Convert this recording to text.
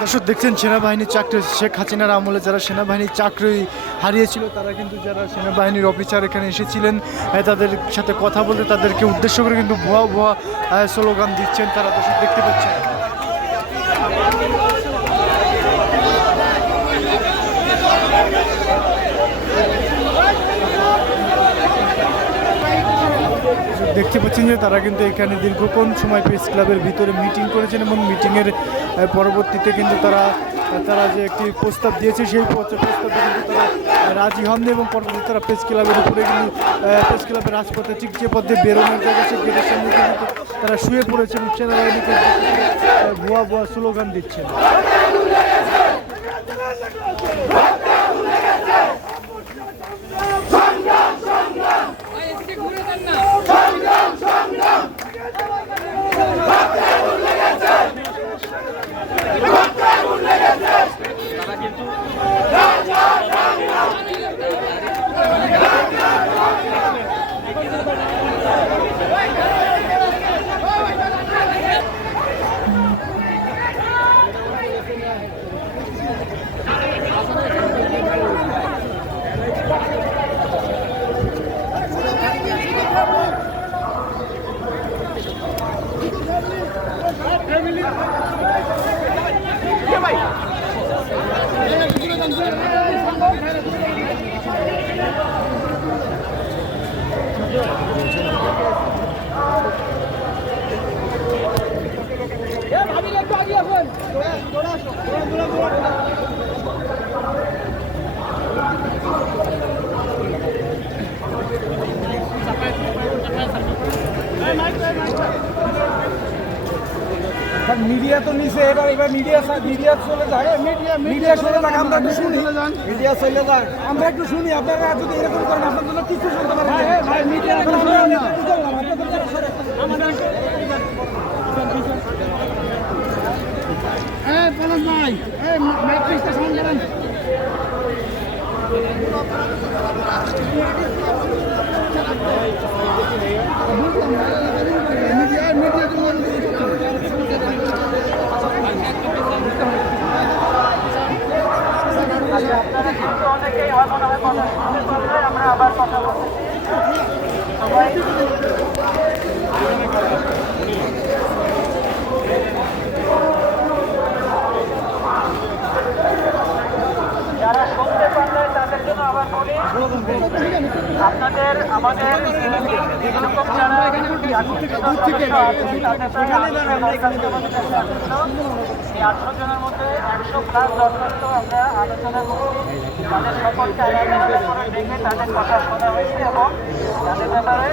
দর্শক দেখছেন সেনাবাহিনীর চাকরি শেখ হাসিনার আমলে যারা সেনাবাহিনীর চাকরি হারিয়েছিল, তারা কিন্তু যারা সেনাবাহিনীর অফিসার এখানে এসেছিলেন তাদের সাথে কথা বলতে তাদেরকে উদ্দেশ্য করে কিন্তু ভুয়া ভুয়া স্লোগান দিচ্ছেন তারা। দর্শক দেখতে পাচ্ছেন। দেখতে পাচ্ছেন যে তারা কিন্তু এখানে দীর্ঘক্ষণ সময় প্রেস ক্লাবের ভিতরে মিটিং করেছেন এবং মিটিংয়ের পরবর্তীতে কিন্তু তারা তারা যে একটি প্রস্তাব দিয়েছে, সেই প্রস্তাবে কিন্তু তারা রাজি হননি এবং পরবর্তীতে তারা প্রেস ক্লাবের উপরে কিন্তু প্রেস ক্লাবের রাজপথে ঠিক যে পথে বেরোনোর জায়গা সেই গেটের সামনে কিন্তু তারা শুয়ে পড়েছেন সেনাবাহিনীকে ভুয়া ভুয়া স্লোগান দিচ্ছেন। Cada quien মিডিয়া তো নিছে এবার এবার মিডিয়া মিডিয়া চলে যায়। মিডিয়া চলে যাক আমরা একটু শুনি। মিডিয়া চলে যাক আমরা একটু শুনি আপনারা যদি এরকম করেন আপনার জন্য কিছু শুনতে পারেন। মিডিয়া হ্যাঁ করেন মিডিয়া মিডিয়া অনেকেই হয় মনে হয় কথা শুনতে পারলে আমরা আবার কথা বলতেছি সবাই যারা শুনতে পারলে তাদের জন্য আবার বলি আপনাদের, আমাদের এরকম যারা। এই একশো প্লাস দরখাস্ত আমরা আলোচনা করছি তাদের সকলকে আলাদা করে তাদের কথা শোনা হয়েছে এবং তাদের ব্যাপারে